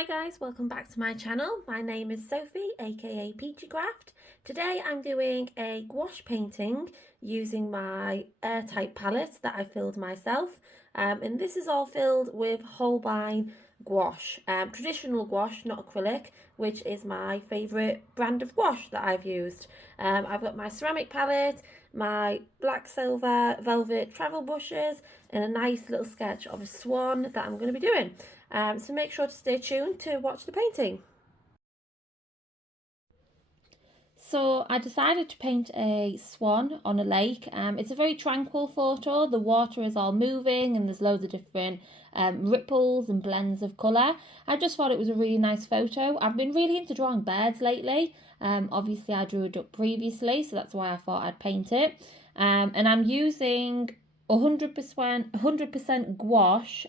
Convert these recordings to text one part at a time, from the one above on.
Hi guys, welcome back to my channel. My name is Sophie, aka Peachy Craft. Today I'm doing a gouache painting using my airtight palette that I filled myself. And this is all filled with Holbein gouache, traditional gouache, not acrylic, which is my favourite brand of gouache that I've used. I've got my ceramic palette, my black silver velvet travel brushes, and a nice little sketch of a swan that I'm going to be doing. So make sure to stay tuned to watch the painting. So I decided to paint a swan on a lake. It's a very tranquil photo. The water is all moving and there's loads of different ripples and blends of colour. I just thought it was a really nice photo. I've been really into drawing birds lately. Obviously I drew a duck previously, so that's why I thought I'd paint it. And I'm using 100% gouache,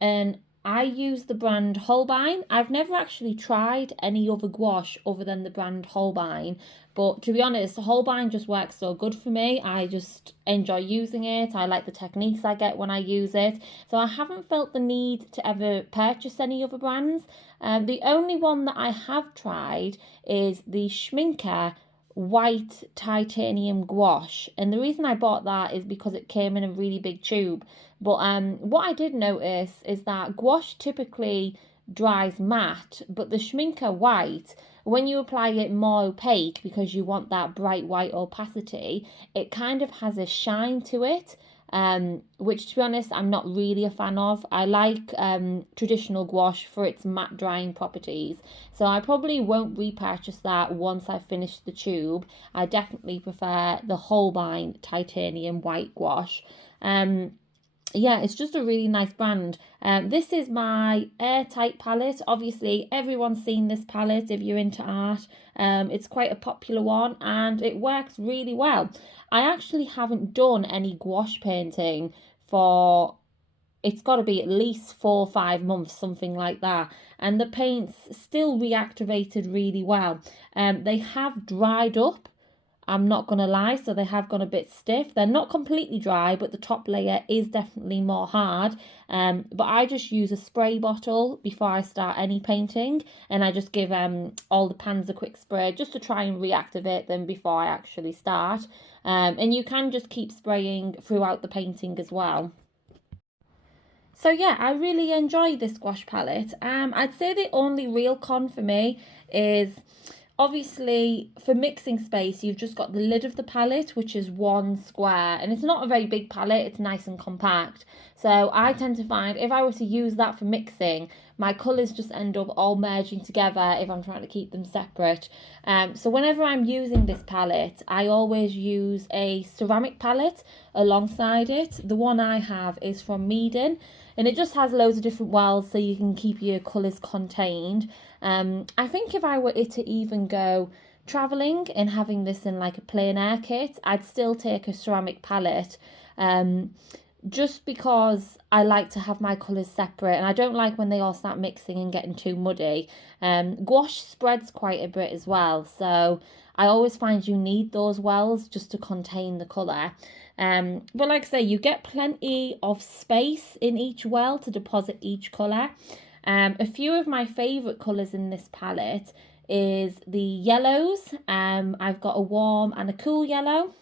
and I use the brand Holbein. I've never actually tried any other gouache other than the brand Holbein, but to be honest, Holbein just works so good for me. I just enjoy using it. I like the techniques I get when I use it, so I haven't felt the need to ever purchase any other brands. The only one that I have tried is the Schminke white titanium gouache, and the reason I bought that is because it came in a really big tube. But what I did notice is that gouache typically dries matte, but the Schminke white, when you apply it more opaque because you want that bright white opacity, it kind of has a shine to it, which to be honest I'm not really a fan of. I like traditional gouache for its matte drying properties, so I probably won't repurchase that once I finish the tube. I definitely prefer the Holbein titanium white gouache. Yeah, it's just a really nice brand. This is my airtight palette. Obviously, everyone's seen this palette if you're into art. It's quite a popular one and it works really well. I actually haven't done any gouache painting for, it's got to be at least 4 or 5 months, something like that. And the paint's still reactivated really well. They have dried up, I'm not going to lie, so they have gone a bit stiff. They're not completely dry, but the top layer is definitely more hard. But I just use a spray bottle before I start any painting, and I just give all the pans a quick spray just to try and reactivate them before I actually start. And you can just keep spraying throughout the painting as well. So yeah, I really enjoy this gouache palette. I'd say the only real con for me is obviously for mixing space, you've just got the lid of the palette, which is one square, and it's not a very big palette, it's nice and compact. So I tend to find if I were to use that for mixing, my colours just end up all merging together if I'm trying to keep them separate. So whenever I'm using this palette, I always use a ceramic palette alongside it. The one I have is from Meeden, and it just has loads of different wells so you can keep your colours contained. I think if I were to even go travelling and having this in like a plein air kit, I'd still take a ceramic palette, just because I like to have my colours separate and I don't like when they all start mixing and getting too muddy. Gouache spreads quite a bit as well, so I always find you need those wells just to contain the colour. But like I say, you get plenty of space in each well to deposit each colour. A few of my favourite colours in this palette is the yellows. I've got a warm and a cool yellow.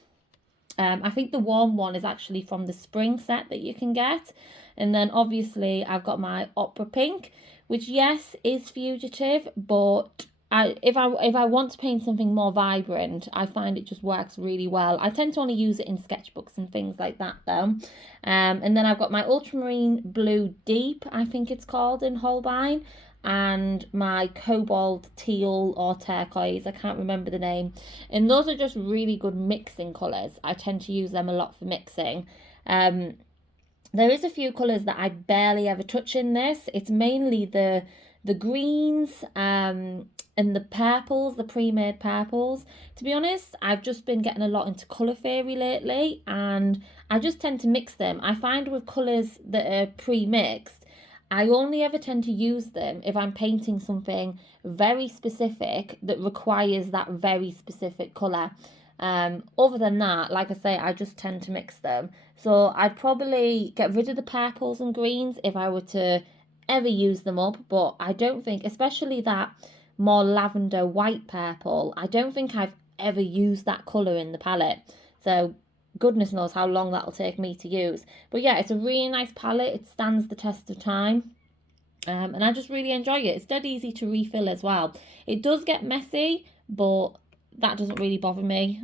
I think the warm one is actually from the spring set that you can get. And then obviously I've got my opera pink, which yes is fugitive, but if I want to paint something more vibrant, I find it just works really well. I tend to only use it in sketchbooks and things like that though. And then I've got my ultramarine blue deep, I think it's called, in Holbein, and my cobalt teal or turquoise, I can't remember the name. And those are just really good mixing colours. I tend to use them a lot for mixing. There is a few colours that I barely ever touch in this. It's mainly the greens and the purples, the pre-made purples. To be honest, I've just been getting a lot into colour theory lately, and I just tend to mix them. I find with colours that are pre-mixed, I only ever tend to use them if I'm painting something very specific that requires that very specific colour. Other than that, like I say, I just tend to mix them. So I'd probably get rid of the purples and greens if I were to ever use them up, but I don't think, especially that more lavender white purple, I don't think I've ever used that colour in the palette. So goodness knows how long that'll take me to use. But yeah, it's a really nice palette. It stands the test of time. And I just really enjoy it. It's dead easy to refill as well. It does get messy, but that doesn't really bother me.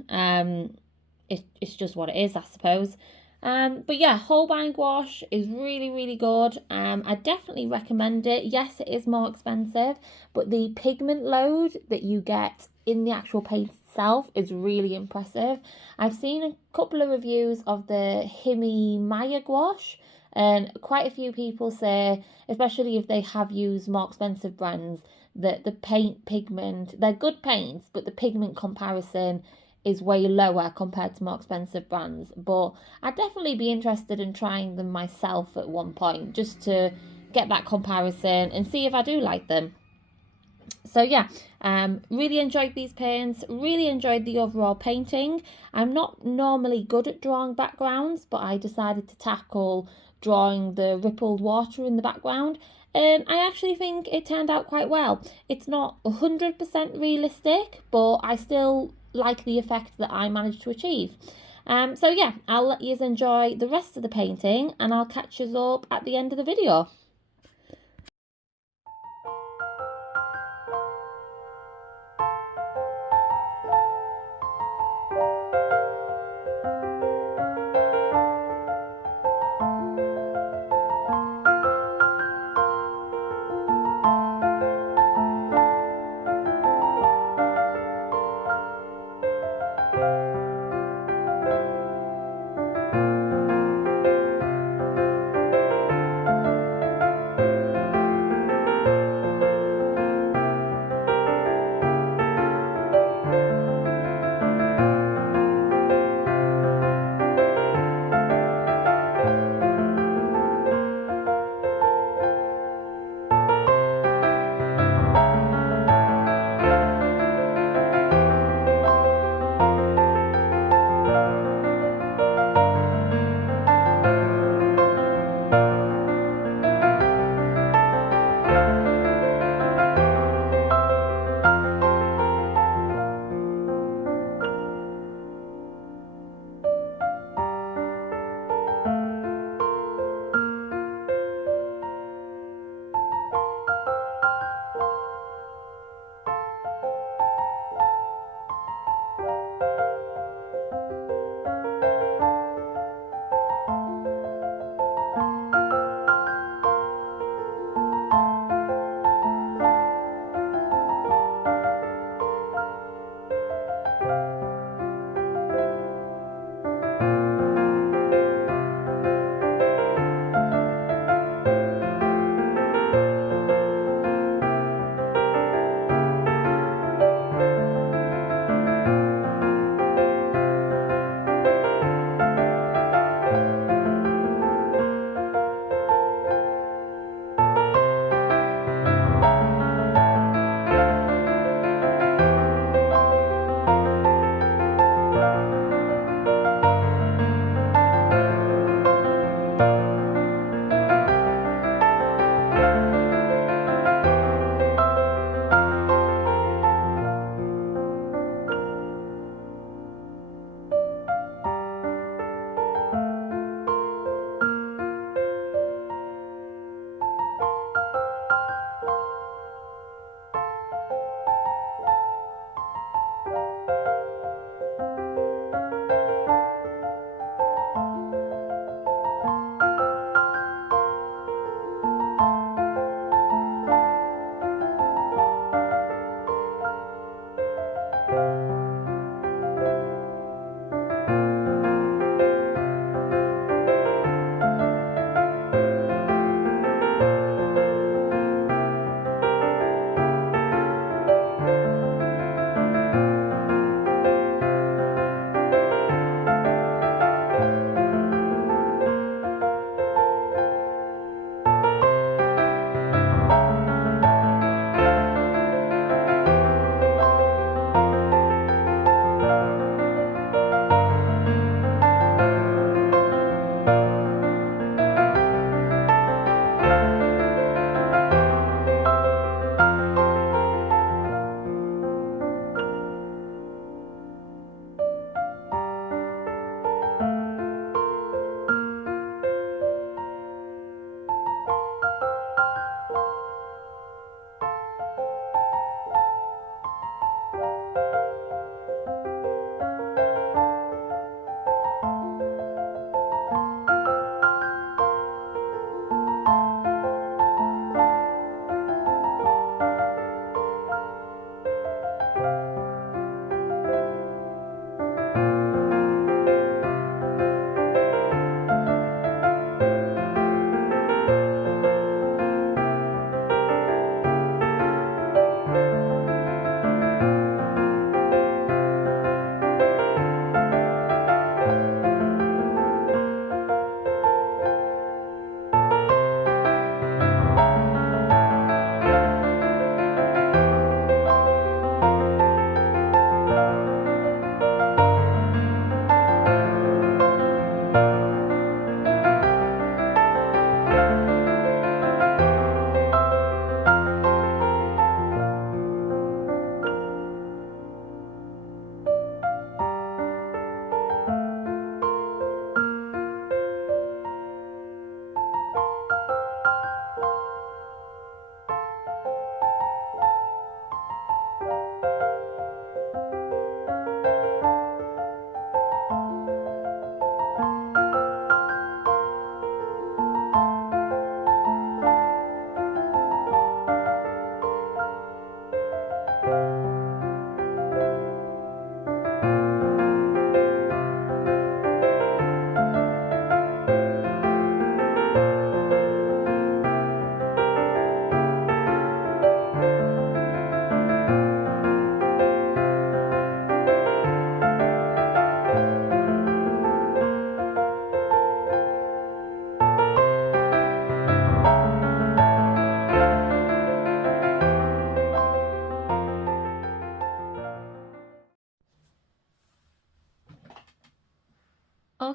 It's just what it is, I suppose. But yeah, Holbein gouache is really, really good. I definitely recommend it. Yes, it is more expensive, but the pigment load that you get in the actual paint itself is really impressive. I've seen a couple of reviews of the Himi Maya gouache, and quite a few people say, especially if they have used more expensive brands, that the paint pigment, they're good paints, but the pigment comparison is way lower compared to more expensive brands. But I'd definitely be interested in trying them myself at one point, just to get that comparison and see if I do like them. So yeah, really enjoyed these paints, really enjoyed the overall painting. I'm not normally good at drawing backgrounds, but I decided to tackle drawing the rippled water in the background, and I actually think it turned out quite well. It's not 100% realistic, but I still like the effect that I managed to achieve. So yeah, I'll let you enjoy the rest of the painting, and I'll catch you up at the end of the video.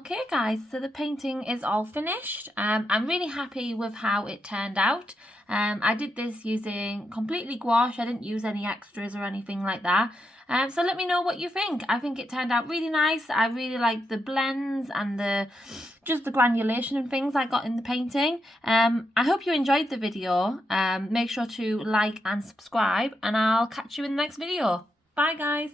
Okay guys, so the painting is all finished. I'm really happy with how it turned out. I did this using completely gouache. I didn't use any extras or anything like that. So let me know what you think. I think it turned out really nice. I really like the blends and just the granulation and things I got in the painting. I hope you enjoyed the video. Make sure to like and subscribe, and I'll catch you in the next video. Bye guys.